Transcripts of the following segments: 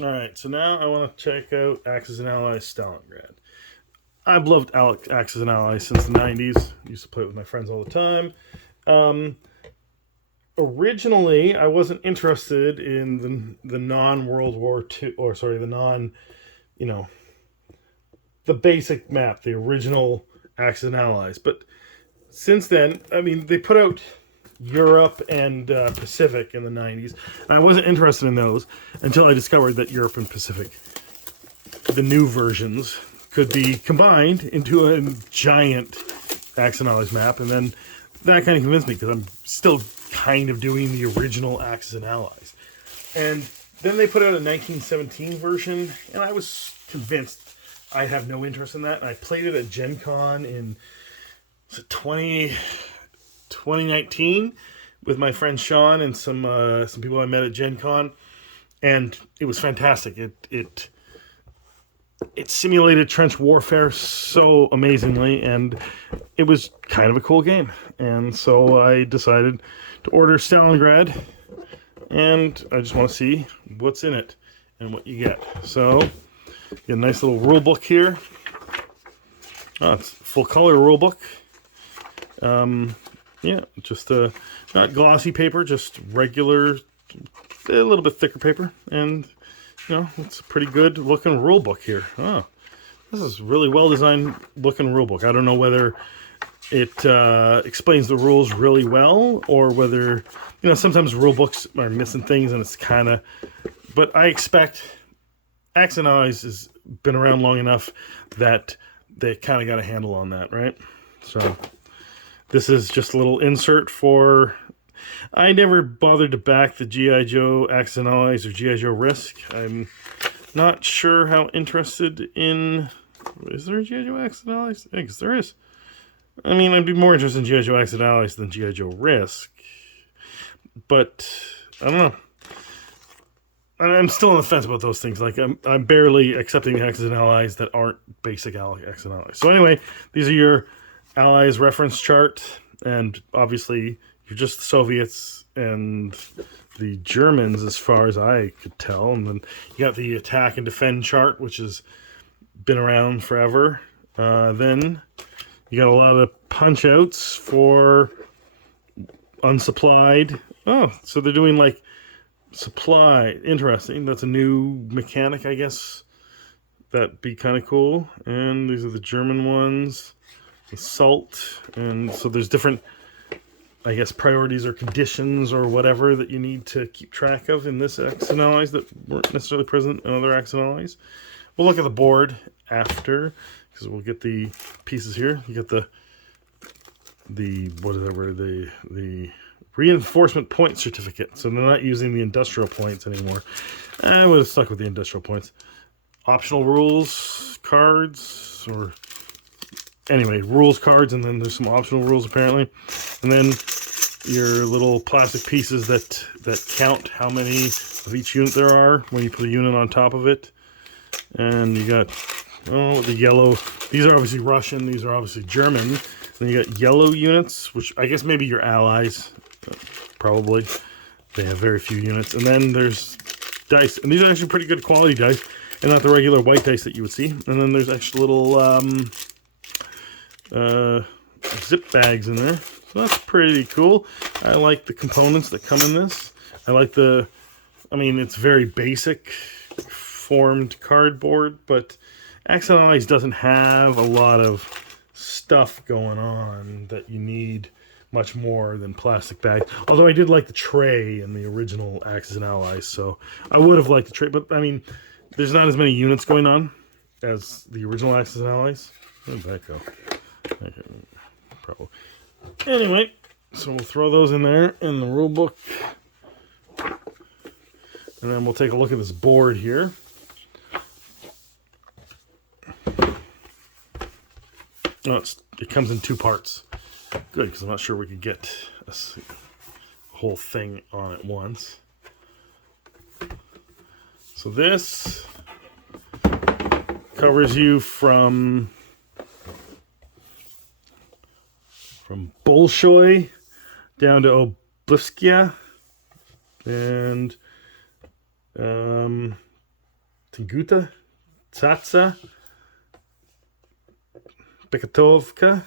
All right, so now I want to check out Axis and Allies Stalingrad. I've loved Axis and Allies since the 90s. Used to play it with my friends all the time. Um, Originally, I wasn't interested in the non World War II, or sorry, the non, you know, the basic map, the original Axis and Allies. But since then, I mean, they put out Europe and Pacific in the 90s. I wasn't interested in those until I discovered that Europe and Pacific, the new versions, could be combined into a giant Axis and Allies map. And then that kind of convinced me because I'm still kind of doing the original Axis and Allies. And then they put out a 1917 version, and I was convinced I have no interest in that. And I played it at Gen Con in, was it 2019 with my friend Sean and some people I met at Gen Con, and it was fantastic. It simulated trench warfare so amazingly, and it was kind of a cool game. And so I decided to order Stalingrad, and I just want to see what's in it and what you get. So, you get a nice little rule book here. Oh, it's a full color rule book. Yeah, just not glossy paper, just regular, a little bit thicker paper, and it's a pretty good looking rule book here. Oh, this is really well designed looking rule book. I don't know whether it explains the rules really well, or whether sometimes rule books are missing things, and it's kind of. But I expect Axe and Eyes has been around long enough that they kind of got a handle on that, right? So this is just a little insert for. I never bothered to back the G.I. Joe Axe and Allies or G.I. Joe Risk. I'm not sure how interested in. Is there a G.I. Joe Axe and Allies? I guess there is. I mean, I'd be more interested in G.I. Joe Axe and Allies than G.I. Joe Risk. But I don't know. I'm still on the fence about those things. Like I'm barely accepting the Axis and Allies that aren't basic Axis and Allies. So anyway, these are your Allies reference chart, and obviously you're just the Soviets and the Germans, as far as I could tell. And then you got the attack and defend chart, which has been around forever. Then you got a lot of punch outs for unsupplied. Oh, so they're doing like supply. Interesting. That's a new mechanic, I guess. That'd be kind of cool. And these are the German ones. Assault. And so there's different, I guess, priorities or conditions or whatever that you need to keep track of in this Axe and Allies that weren't necessarily present in other Axe and Allies. We'll look at the board after, because we'll get the pieces here. You get the whatever, the reinforcement point certificate. So they're not using the industrial points anymore. I would have stuck with the industrial points. Optional rules cards, or anyway, rules cards, and then there's some optional rules apparently. And then your little plastic pieces that count how many of each unit there are when you put a unit on top of it. And you got the yellow. These are obviously Russian. These are obviously German. Then you got yellow units, which I guess maybe your allies. Probably. They have very few units. And then there's dice. And these are actually pretty good quality dice. And not the regular white dice that you would see. And then there's actually little zip bags in there. So that's pretty cool. I like the components that come in this. It's very basic formed cardboard, but Axe and Allies doesn't have a lot of stuff going on that you need much more than plastic bags. Although I did like the tray in the original Axis and Allies, so I would have liked the tray. But I mean, there's not as many units going on as the original Axis and Allies. Where did that go? Okay, probably. Anyway, so we'll throw those in there in the rule book, and then we'll take a look at this board here. Oh, it comes in two parts. Good, because I'm not sure we could get a whole thing on at once. So this covers you from Bolshoi down to Oblivskia, and Tinguta, Tsatsa, Bekatovka,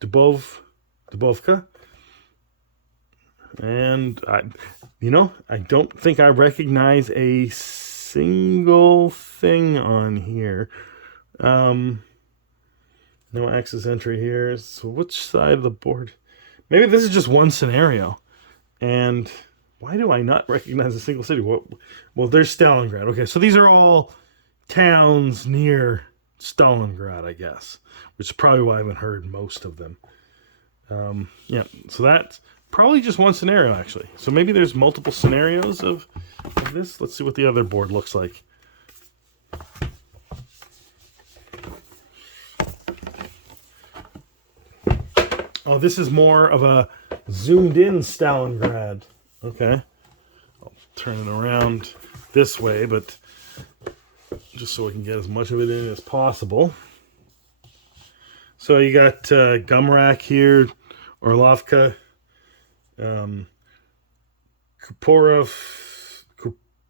Dubovka, and I don't think I recognize a single thing on here. No access entry here. So which side of the board? Maybe this is just one scenario. And why do I not recognize a single city? Well, there's Stalingrad. Okay, so these are all towns near Stalingrad, I guess, which is probably why I haven't heard most of them. Yeah, so that's probably just one scenario, actually. So maybe there's multiple scenarios of this. Let's see what the other board looks like. Oh, this is more of a zoomed-in Stalingrad. Okay. I'll turn it around this way, but just so we can get as much of it in as possible. So you got Gumrak here, Orlovka,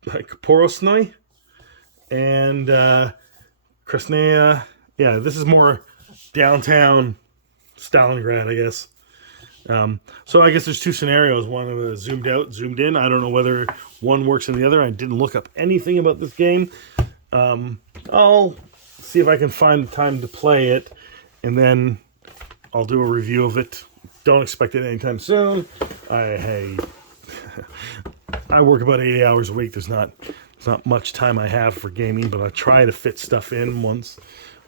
Kuporosnoy, and Krasnaya. Yeah, this is more downtown Stalingrad, I guess. So I guess there's two scenarios. One of a zoomed out, zoomed in. I don't know whether one works in the other. I didn't look up anything about this game. I'll see if I can find the time to play it, and then I'll do a review of it. Don't expect it anytime soon. I work about 80 hours a week. There's not much time I have for gaming, but I try to fit stuff in once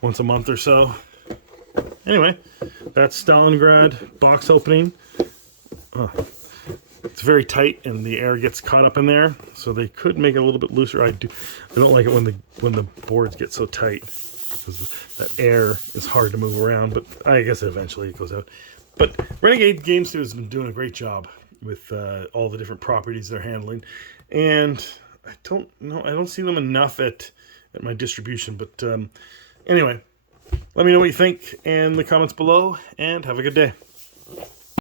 a month or so. Anyway, that's Stalingrad Box Opening. It's very tight, and the air gets caught up in there, so they could make it a little bit looser. I don't like it when the boards get so tight, because that air is hard to move around. But I guess eventually it goes out. But Renegade Game Studio has been doing a great job with all the different properties they're handling, and I don't see them enough at my distribution. But anyway, let me know what you think in the comments below, and have a good day.